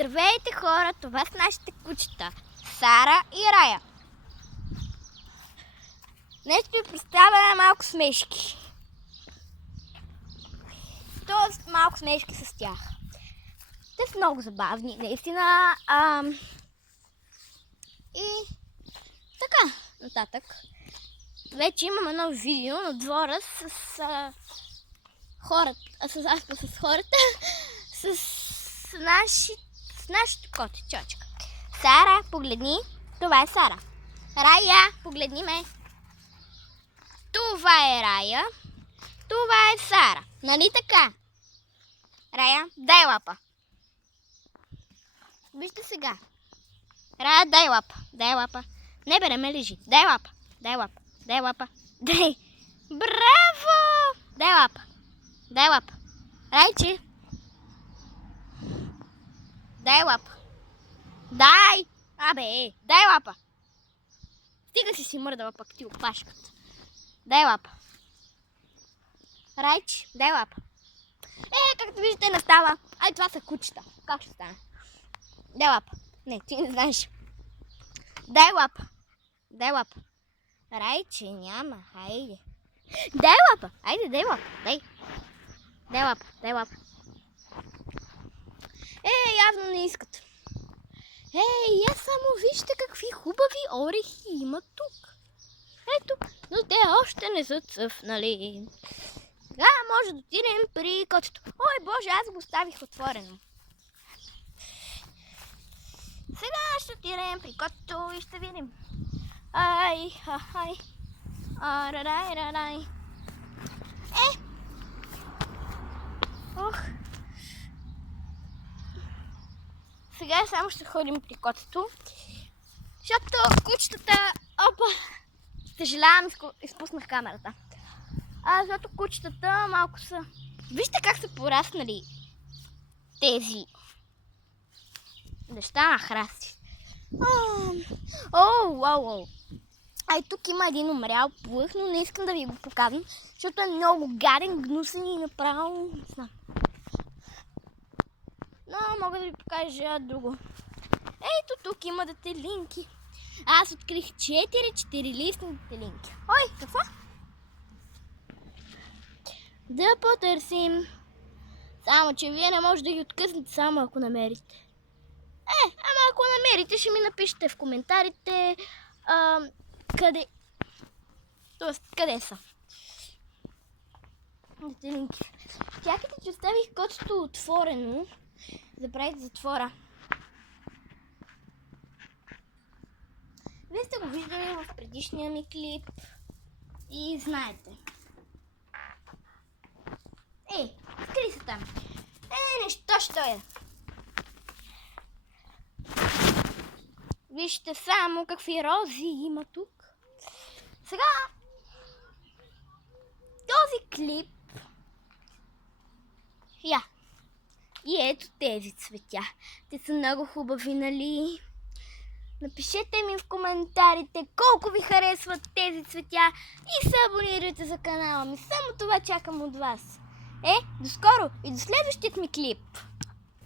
Здравейте хора, това са нашите кучета Сара и Рая. Днес ще ви представя малко смешки. Тоест малко смешки с тях. Те са много забавни, наистина. И така, нататък. Вече имам едно видео на двора с хората, с нашите коти, чочка. Сара, погледни. Това е Сара. Рая, погледни ме. Това е Рая. Това е Сара. Нали така? Рая, дай лапа. Вижте сега. Рая, дай лапа. Дай лапа. Не бере ме лежи. Дай лапа. Дай лапа. Дай лапа. Дай. Браво! Дай лапа. Дай лапа. Райче. Дай лапа. Дай! Абе, дай лапа. Стига си мърдава пък ти опашката. Дай лапа. Райче, дай лапа. Както виждате, не става. Ай, това са кучета. Как ще стане? Дай лапа. Не, ти не знаеш. Дай лапа. Дай лапа. Райче, няма. Хайде. Дай лапа. Айде, дай лапа. Дай. Дай лапа. Дай лапа. Явно не искат. Я само вижте какви хубави орехи има тук. Ето, но те още не са цъфнали. Сега може да отидем при котето. Ой, боже, аз го оставих отворено. Сега ще отидем при котето и ще видим. Ай. Радай. Ох. Сега само ще ходим при котето, защото кучетата... Опа! Съжалявам, изпуснах камерата. Защото кучетата малко са... Вижте как са пораснали тези неща на храсти. Ай, тук има един умрял плъх, но не искам да ви го показвам, защото е много гаден, гнусен и направо... Не знам. Но мога да ви покажа друго. Ето тук има детелинки. Аз открих 4 листни детелинки. Ой, какво? Да потърсим. Само, че вие не може да ги откъснете само ако намерите. Ама ако намерите, ще ми напишете в коментарите къде... Тоест, къде са детелинки. Чакайте, че оставих котето отворено. Забравих затвора. Вие сте го виждали в предишния ми клип и знаете. Скри се там. Нещо що е. Вижте само какви рози има тук. Сега този клип. И ето тези цветя. Те са много хубави, нали? Напишете ми в коментарите колко ви харесват тези цветя и се абонирайте за канала ми. Само това чакам от вас. До скоро и до следващият ми клип.